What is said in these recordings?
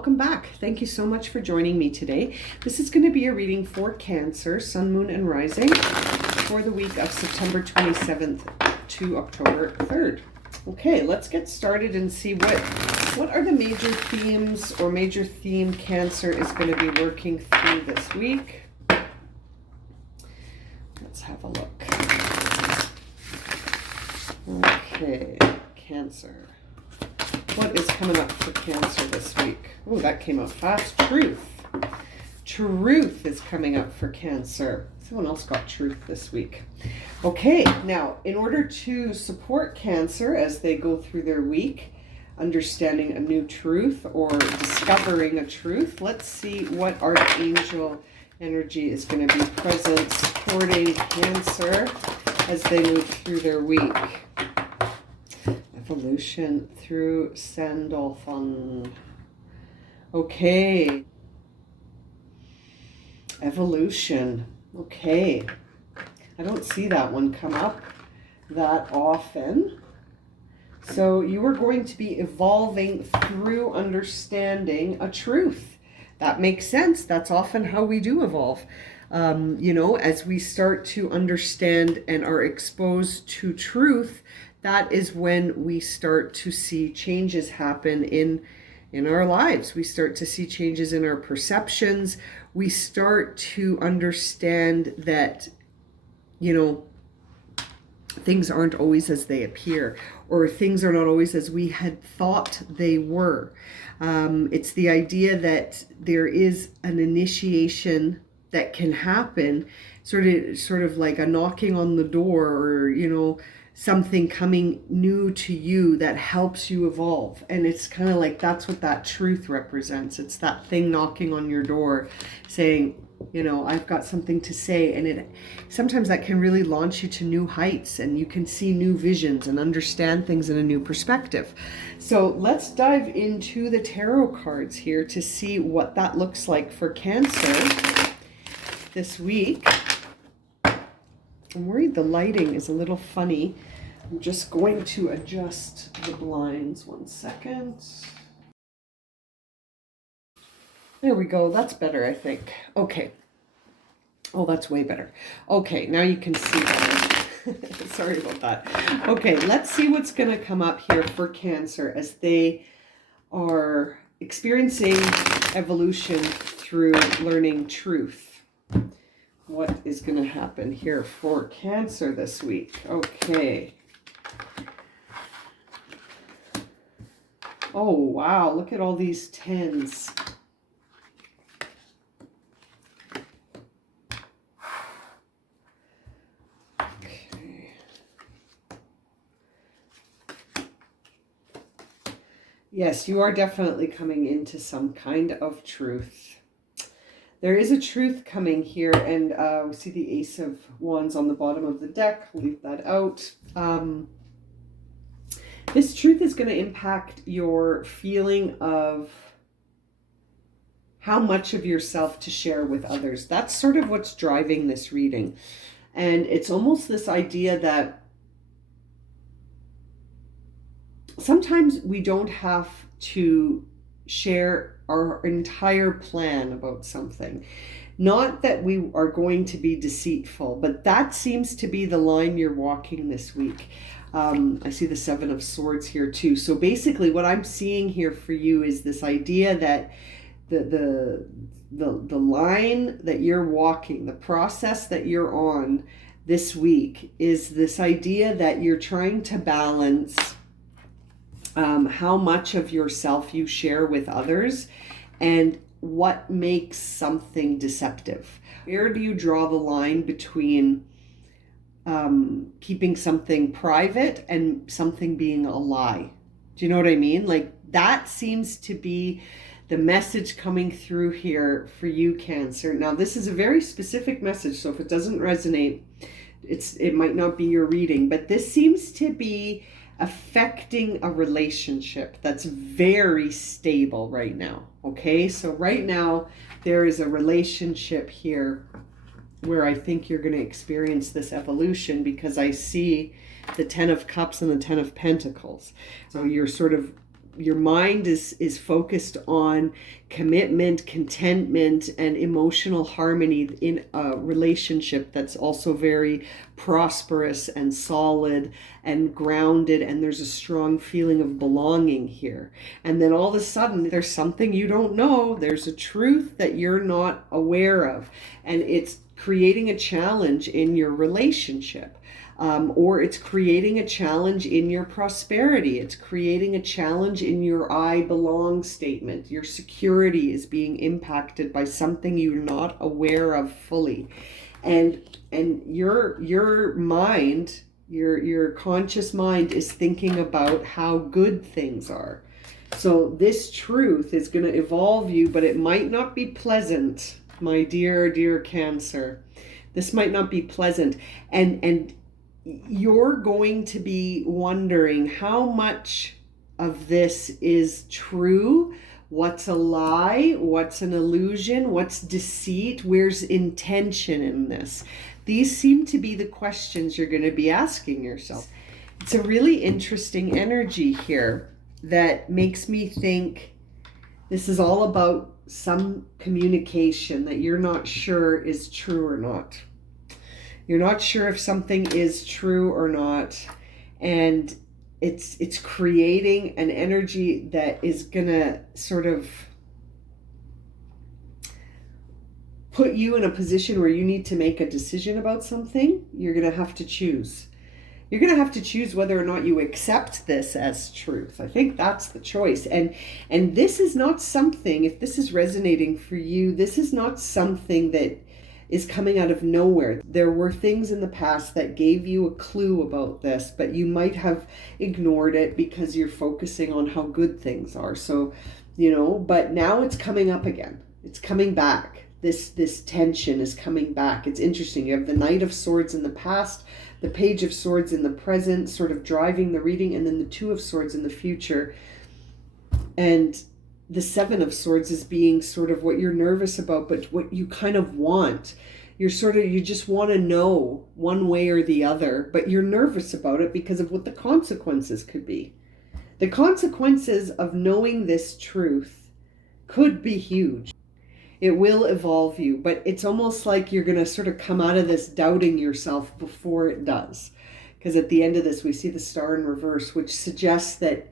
welcome back. Thank you so much for joining me today. This is going to be a reading for Cancer, Sun, Moon, and Rising for the week of September 27th to October 3rd. Okay, let's get started and see what are the major themes or major theme Cancer is going to be working through this week. Let's have a look. Okay, Cancer. What is coming up for Cancer this week? Oh, that came up fast. Truth. Truth is coming up for Cancer. Someone else got truth this week. Okay, now, in order to support Cancer as they go through their week, understanding a new truth or discovering a truth, let's see what Archangel energy is going to be present supporting Cancer as they move through their week. Evolution through Sandalphon. Okay. Evolution. Okay. I don't see that one come up that often. So you are going to be evolving through understanding a truth. That makes sense. That's often how we do evolve. As we start to understand and are exposed to truth, that is when we start to see changes happen in our lives. We start to see changes in our perceptions. We start to understand that, things aren't always as they appear, or things are not always as we had thought they were. It's the idea that there is an initiation that can happen, sort of like a knocking on the door, or, something coming new to you that helps you evolve. And it's kind of like that's what that truth represents. It's that thing knocking on your door saying, I've got something to say. And sometimes that can really launch you to new heights, and you can see new visions and understand things in a new perspective. So let's dive into the tarot cards here to see what that looks like for Cancer this week. I'm worried the lighting is a little funny. I'm just going to adjust the blinds 1 second. There we go. That's better, I think. Okay. Oh, that's way better. Okay, now you can see that. Sorry about that. Okay, let's see what's going to come up here for Cancer as they are experiencing evolution through learning truth. What is going to happen here for Cancer this week? Okay. Oh, wow. Look at all these tens. Okay. Yes, you are definitely coming into some kind of truth. There is a truth coming here, and we see the Ace of Wands on the bottom of the deck. Leave that out. This truth is going to impact your feeling of how much of yourself to share with others. That's sort of what's driving this reading. And it's almost this idea that sometimes we don't have to share our entire plan about something. Not that we are going to be deceitful, but that seems to be the line you're walking this week. I see the Seven of Swords here too. So basically what I'm seeing here for you is this idea that the line that you're walking, the process that you're on this week is this idea that you're trying to balance how much of yourself you share with others and what makes something deceptive. Where do you draw the line between keeping something private and something being a lie? Do you know what I mean? Like, that seems to be the message coming through here for you, Cancer. Now, this is a very specific message, so if it doesn't resonate, it might not be your reading, but this seems to be affecting a relationship that's very stable right now. Okay, so right now there is a relationship here where I think you're going to experience this evolution, because I see the Ten of Cups and the Ten of Pentacles. So you're sort of your mind is focused on commitment, contentment, and emotional harmony in a relationship that's also very prosperous and solid and grounded, and there's a strong feeling of belonging here. And then all of a sudden there's something you don't know, there's a truth that you're not aware of, and it's creating a challenge in your relationship. Or it's creating a challenge in your prosperity. It's creating a challenge in your I belong statement. Your security is being impacted by something you're not aware of fully. And your mind, your conscious mind is thinking about how good things are. So this truth is going to evolve you, but it might not be pleasant, my dear Cancer. This might not be pleasant. And you're going to be wondering how much of this is true, what's a lie, what's an illusion, what's deceit, where's intention in this. These seem to be the questions you're going to be asking yourself. It's a really interesting energy here that makes me think this is all about some communication that you're not sure is true or not. You're not sure if something is true or not, and it's creating an energy that is gonna sort of put you in a position where you need to make a decision about something. You're gonna have to choose. You're gonna have to choose whether or not you accept this as truth. I think that's the choice. And this is not something, if this is resonating for you, this is not something that is coming out of nowhere. There were things in the past that gave you a clue about this, but you might have ignored it because you're focusing on how good things are. So, but now it's coming up again. It's coming back. This tension is coming back. It's interesting. You have the Knight of Swords in the past, the Page of Swords in the present, sort of driving the reading, and then the Two of Swords in the future. And the Seven of Swords is being sort of what you're nervous about, but what you kind of want. You just want to know one way or the other, but you're nervous about it because of what the consequences could be. The consequences of knowing this truth could be huge. It will evolve you, but it's almost like you're going to sort of come out of this doubting yourself before it does. Because at the end of this, we see the Star in reverse, which suggests that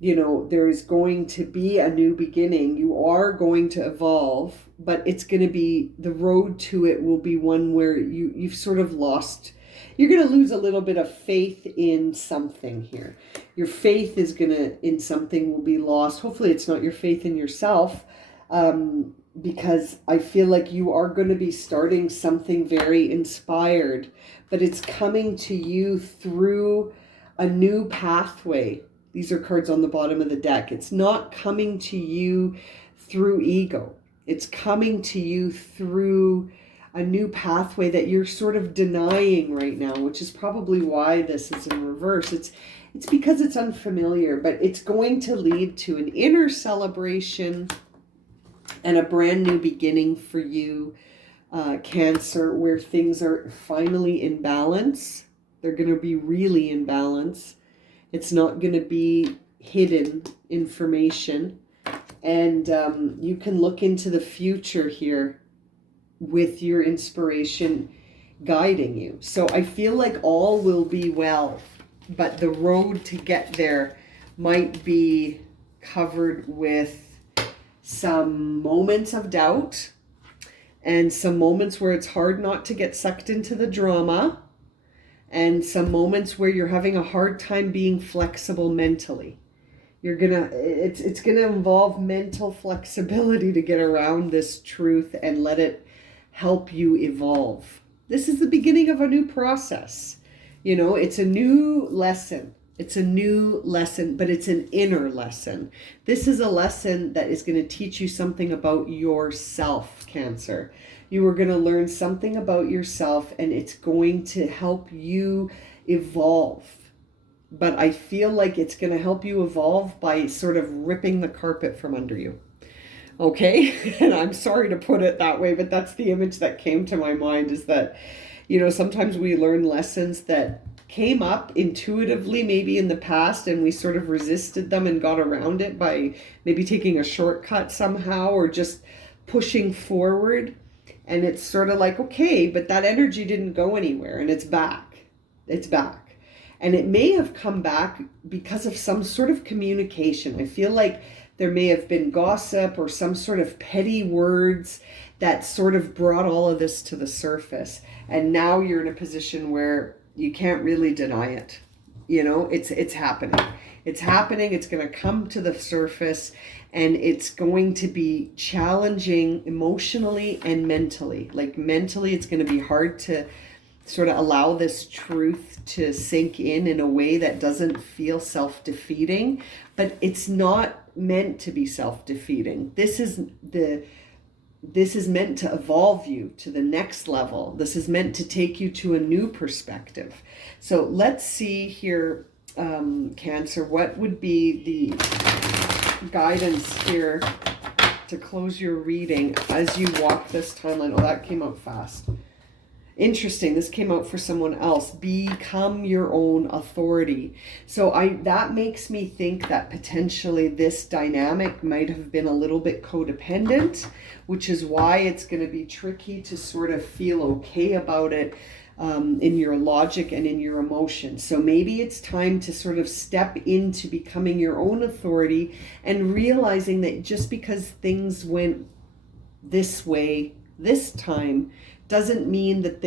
there is going to be a new beginning. You are going to evolve, but it's going to be, the road to it will be one where you've sort of lost, you're going to lose a little bit of faith in something here. Your faith in something will be lost. Hopefully it's not your faith in yourself, because I feel like you are going to be starting something very inspired, but it's coming to you through a new pathway. These are cards on the bottom of the deck. It's not coming to you through ego. It's coming to you through a new pathway that you're sort of denying right now, which is probably why this is in reverse. It's because it's unfamiliar, but it's going to lead to an inner celebration and a brand new beginning for you, Cancer, where things are finally in balance. They're going to be really in balance. It's not going to be hidden information. And you can look into the future here with your inspiration guiding you. So I feel like all will be well, but the road to get there might be covered with some moments of doubt and some moments where it's hard not to get sucked into the drama, and some moments where you're having a hard time being flexible mentally. It's gonna involve mental flexibility to get around this truth and let it help you evolve. This is the beginning of a new process. It's a new lesson. It's a new lesson, but it's an inner lesson. This is a lesson that is going to teach you something about yourself, Cancer. You are going to learn something about yourself, and it's going to help you evolve. But I feel like it's going to help you evolve by sort of ripping the carpet from under you. Okay? And I'm sorry to put it that way, but that's the image that came to my mind, is that, sometimes we learn lessons that came up intuitively maybe in the past, and we sort of resisted them and got around it by maybe taking a shortcut somehow or just pushing forward. And it's sort of like, okay, but that energy didn't go anywhere, and it's back. It's back. And it may have come back because of some sort of communication. I feel like there may have been gossip or some sort of petty words that sort of brought all of this to the surface. And now you're in a position where you can't really deny it. You know, it's happening. It's happening. It's going to come to the surface, and it's going to be challenging emotionally and mentally. Like mentally, it's going to be hard to sort of allow this truth to sink in a way that doesn't feel self-defeating, but it's not meant to be self-defeating. This is meant to evolve you to the next level. This is meant to take you to a new perspective. So let's see here, Cancer, what would be the guidance here to close your reading as you walk this timeline? Oh, that came out fast. Interesting. This came out for someone else. Become your own authority. So that makes me think that potentially this dynamic might have been a little bit codependent, which is why it's going to be tricky to sort of feel okay about it in your logic and in your emotions. So maybe it's time to sort of step into becoming your own authority and realizing that just because things went this way this time doesn't mean that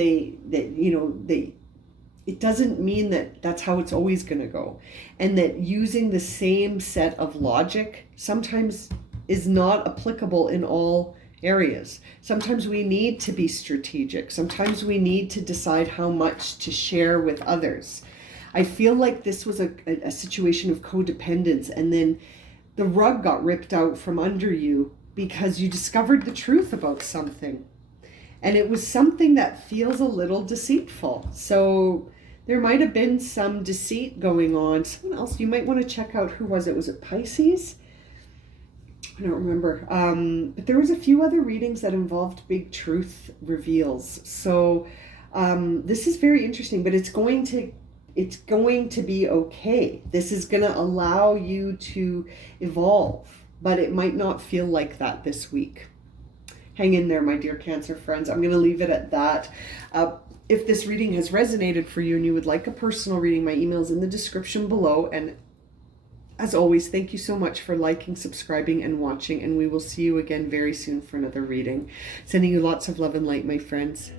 it doesn't mean that that's how it's always going to go, and that using the same set of logic sometimes is not applicable in all areas. Sometimes we need to be strategic. Sometimes we need to decide how much to share with others. I feel like this was a situation of codependence, and then the rug got ripped out from under you because you discovered the truth about something. And it was something that feels a little deceitful. So there might have been some deceit going on. Someone else, you might want to check out, who was it? Was it Pisces? I don't remember. But there was a few other readings that involved big truth reveals. So this is very interesting, but it's going to be okay. This is going to allow you to evolve, but it might not feel like that this week. Hang in there, my dear Cancer friends. I'm going to leave it at that. If this reading has resonated for you and you would like a personal reading, my email is in the description below. And as always, thank you so much for liking, subscribing, and watching. And we will see you again very soon for another reading. Sending you lots of love and light, my friends.